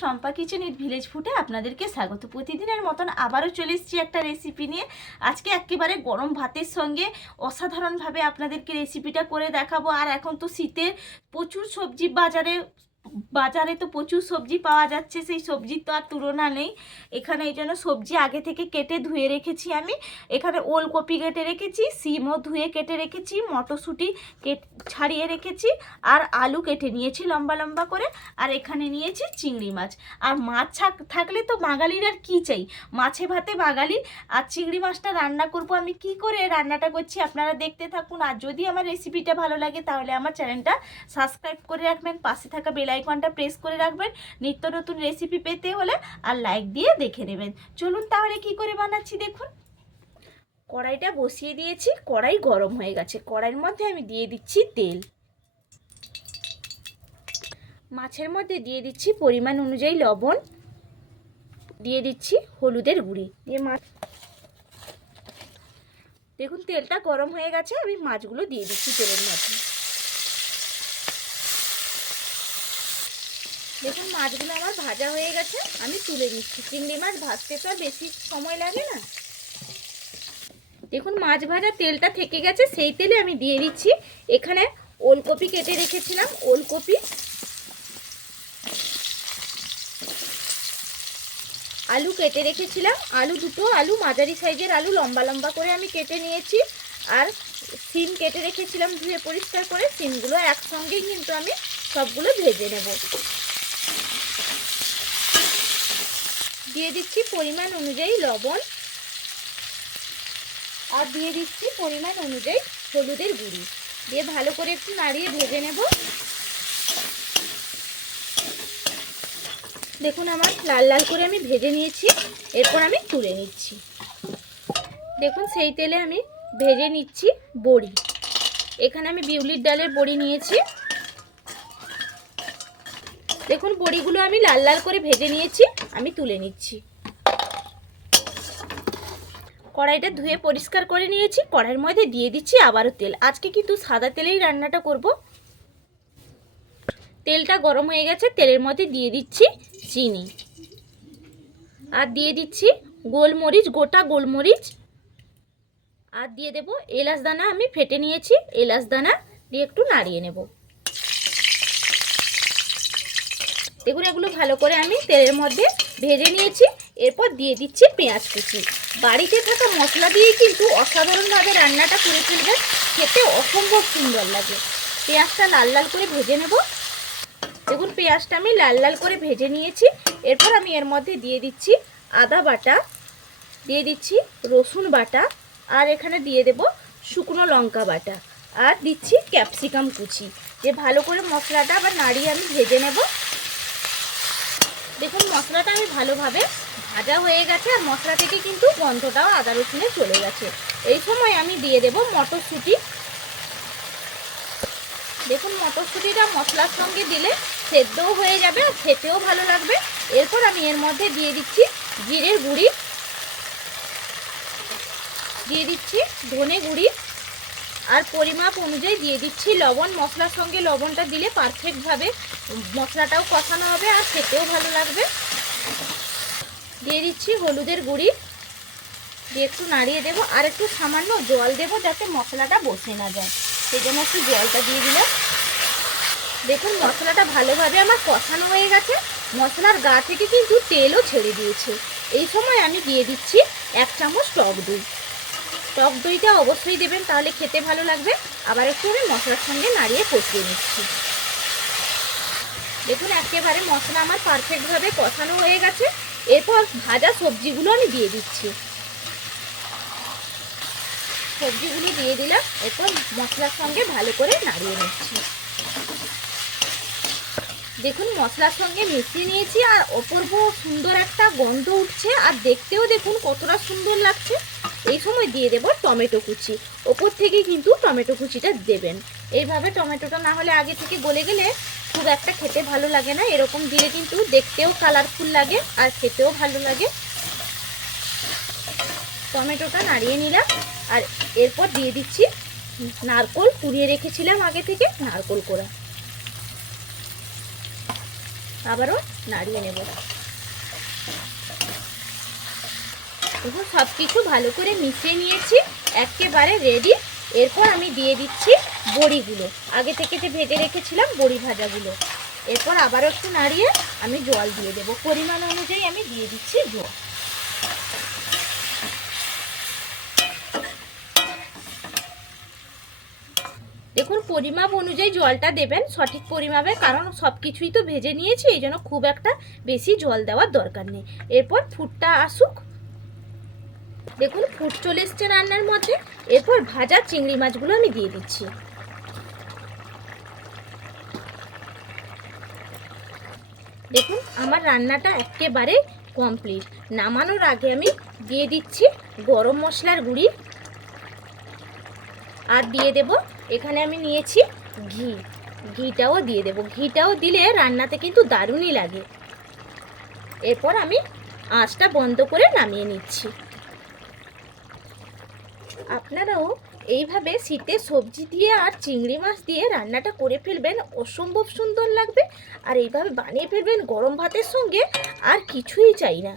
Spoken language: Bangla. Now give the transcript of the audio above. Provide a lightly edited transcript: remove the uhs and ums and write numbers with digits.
শম্পা কিচেন উইথ ভিলেজ ফুডে আপনাদেরকে স্বাগত। প্রতিদিনের মতন আবারও চলে এসেছি একটা রেসিপি নিয়ে। আজকে একেবারে গরম ভাতের সঙ্গে অসাধারণভাবে আপনাদেরকে রেসিপিটা করে দেখাবো। আর এখন তো শীতের প্রচুর সবজি বাজারে তো প্রচুর সবজি পাওয়া যাচ্ছে, সেই সবজির তো আর তুলনা নেই। এখানে এই জন্য সবজি আগে থেকে কেটে ধুয়ে রেখেছি আমি। এখানে ওলকপি কেটে রেখেছি, সিমও ধুয়ে কেটে রেখেছি, মটরশুঁটি ছাড়িয়ে রেখেছি, আর আলু কেটে নিয়েছি লম্বা লম্বা করে। আর এখানে নিয়েছি চিংড়ি মাছ। আর মাছ থাকলে তো বাঙালির আর কী চাই, মাছে ভাতে বাঙালি। আর চিংড়ি মাছটা রান্না করব। আমি কি করে রান্নাটা করছি আপনারা দেখতে থাকুন। আর যদি আমার রেসিপিটা ভালো লাগে তাহলে আমার চ্যানেলটা সাবস্ক্রাইব করে রাখবেন, পাশে থাকা বেল আইকনটা প্রেস করে রাখবেন নিত্য নতুন রেসিপি পেতে হলে, আর লাইক দিয়ে দেখে নেবেন। চলুন তাহলে কি করে বানাচ্ছি দেখুন। কড়াইটা বসিয়ে দিয়েছি, কড়াই গরম হয়ে গেছে। কড়াইয়ের মধ্যে আমি দিয়ে দিচ্ছি তেল, মাছের মধ্যে দিয়ে দিচ্ছি পরিমাণ অনুযায়ী লবণ, দিয়ে দিচ্ছি হলুদের গুঁড়ি দিয়ে মাছ। দেখুন তেলটা গরম হয়ে গেছে, আমি মাছগুলো দিয়ে দিচ্ছি তেলের মধ্যে। দেখুন মাছগুলো আমার ভাজা হয়ে গেছে, আমি তুলে নিচ্ছি। চিংড়ি মাছ ভাজতে তো আর বেশি সময় লাগে না। দেখুন মাছ ভাজা তেলটা থেকে গেছে, সেই তেলে আমি দিয়ে দিচ্ছি এখানে ওলকপি কেটে রেখেছিলাম, ওলকপি, আলু কেটে রেখেছিলাম, দুটো আলু মাঝারি সাইজের আলু লম্বা লম্বা করে আমি কেটে নিয়েছি। আর সিম কেটে রেখেছিলাম ধুয়ে পরিষ্কার করে। সিমগুলো একসঙ্গেই কিন্তু আমি সবগুলো ভেজে নেব। দিয়ে দিচ্ছি পরিমাণ অনুযায়ী লবণ, আর দিয়ে দিচ্ছি পরিমাণ অনুযায়ী হলুদের গুঁড়ি দিয়ে ভালো করে একটু নাড়িয়ে ভেজে নেব। দেখুন আমার লাল লাল করে আমি ভেজে নিয়েছি, এরপর আমি তুলে নিচ্ছি। দেখুন সেই তেলে আমি ভেজে নিচ্ছি বড়ি। এখানে আমি বিউলির ডালের বড়ি নিয়েছি। দেখুন বড়িগুলো আমি লাল লাল করে ভেজে নিয়েছি, আমি তুলে নিচ্ছি। কড়াইটা ধুয়ে পরিষ্কার করে নিয়েছি, কড়াইয়ের মধ্যে দিয়ে দিচ্ছি আবারও তেল। আজকে কিন্তু সাদা তেলেই রান্নাটা করব। তেলটা গরম হয়ে গেছে, তেলের মধ্যে দিয়ে দিচ্ছি চিনি, আর দিয়ে দিচ্ছি গোলমরিচ, গোটা গোলমরিচ, আর দিয়ে দেব এলাচ দানা, আমি ফেটে নিয়েছি এলাচ দানা দিয়ে একটু নাড়িয়ে নেব। দেখুন এগুলো ভালো করে আমি তেলের মধ্যে ভেজে নিয়েছি। এরপর দিয়ে দিচ্ছি পেঁয়াজ কুচি। বাড়িতে থাকা মশলা দিয়ে কিন্তু অসাধারণভাবে রান্নাটা করে ফেলবেন, খেতে অসম্ভব সুন্দর লাগে। পেঁয়াজটা লাল লাল করে ভেজে নেব। দেখুন পেঁয়াজটা আমি লাল লাল করে ভেজে নিয়েছি। এরপর আমি এর মধ্যে দিয়ে দিচ্ছি আদা বাটা, দিয়ে দিচ্ছি রসুন বাটা, আর এখানে দিয়ে দেব শুকনো লঙ্কা বাটা, আর দিচ্ছি ক্যাপসিকাম কুচি। যে ভালো করে মশলাটা আবার নাড়িয়ে আমি ভেজে নেব। দেখুন মশলাটা আমি ভালোভাবে ভাজা হয়ে গেছে, আর মশলা থেকে কিন্তু গন্ধটাও আদা রসুনে চলে গেছে। এই সময় আমি দিয়ে দেব মটরশুঁটি। দেখুন মটরশুঁটিটা মশলার সঙ্গে দিলে সেদ্ধও হয়ে যাবে আর খেতেও ভালো লাগবে। এরপর আমি এর মধ্যে দিয়ে দিচ্ছি জিরের গুঁড়ি, দিয়ে দিচ্ছি ধনে গুঁড়ি, আর পরিমাপ অনুযায়ী দিয়ে দিচ্ছি লবণ। মশলার সঙ্গে লবণটা দিলে পারফেক্টভাবে মশলাটাও কষানো হবে আর খেতেও ভালো লাগবে। দিয়ে দিচ্ছি হলুদের গুঁড়ি, দিয়ে একটু নাড়িয়ে দেবো, আর একটু সামান্য জল দেবো যাতে মশলাটা বসে না যায়, সেই জন্য একটু জলটা দিয়ে দিলাম। দেখুন মশলাটা ভালোভাবে আমার কষানো হয়ে গেছে, মশলার গা থেকে কিন্তু তেলও ছেড়ে দিয়েছে। এই সময় আমি দিয়ে দিচ্ছি 1 চামচ টক দই। টক দইটা অবশ্যই দেবেন, তাহলে খেতে ভালো লাগবে। আবার একটু আমি মশলার সঙ্গে নাড়িয়ে কষিয়ে নিচ্ছি। দেখুন একেবারে মশলা আমার পারফেক্টভাবে কষানো হয়ে গেছে। এরপর ভাজা সবজিগুলো আমি দিয়ে দিচ্ছি। সবজিগুলো দিয়ে দিলাম, এরপর মশলার সঙ্গে ভালো করে নাড়িয়ে নিচ্ছি। দেখুন মশলার সঙ্গে মিশিয়ে নিয়েছি, আর অপূর্ব সুন্দর একটা গন্ধ উঠছে, আর দেখতেও দেখুন কতটা সুন্দর লাগছে। এই সময় দিয়ে দেব টমেটো কুচি। ওপর থেকে কিন্তু টমেটো কুচিটা দেবেন। এইভাবে টমেটোটা না হলে আগে থেকে গলে গেলে খুব একটা খেতে ভালো লাগে না, এরকম দিলে কিন্তু দেখতেও কালারফুল লাগে আর খেতেও ভালো লাগে। টমেটোটা নাড়িয়ে নিলাম, আর এরপর দিয়ে দিচ্ছি নারকোল কুড়িয়ে রেখেছিলাম আগে থেকে, নারকোল কোড়া। আবারও নাড়িয়ে নেব। দেখুন সব কিছু ভালো করে মিশিয়ে নিয়েছি, একেবারে রেডি। এরপর আমি দিয়ে দিচ্ছি বড়িগুলো, আগে থেকে যে ভেজে রেখেছিলাম বড়ি ভাজাগুলো। এরপর আবারও একটু নাড়িয়ে আমি জল দিয়ে দেবো, পরিমাণ অনুযায়ী আমি দিয়ে দিচ্ছি জল। দেখুন পরিমাপ অনুযায়ী জলটা দেবেন সঠিক পরিমাপে, কারণ সব কিছুই তো ভেজে নিয়েছি, এই জন্য খুব একটা বেশি জল দেওয়ার দরকার নেই। এরপর ফুটটা আসুক। দেখুন ফুট চলে এসছে রান্নার মধ্যে। এরপর ভাজা চিংড়ি মাছগুলো আমি দিয়ে দিচ্ছি। দেখুন আমার রান্নাটা একেবারে কমপ্লিট। নামানোর আগে আমি দিয়ে দিচ্ছি গরম মশলার গুঁড়ি, আর দিয়ে দেব এখানে আমি নিয়েছি ঘিটাও দিয়ে দেব। ঘিটাও দিলে রান্নাতে কিন্তু দারুণই লাগে। এরপর আমি আঁচটা বন্ধ করে নামিয়ে নিচ্ছি। আপনারাও এইভাবে শীতের সবজি দিয়ে আর চিংড়ি মাছ দিয়ে রান্নাটা করে ফেলবেন, অসম্ভব সুন্দর লাগবে। আর এইভাবে বানিয়ে ফেলবেন গরম ভাতের সঙ্গে, আর কিছুই চাই না।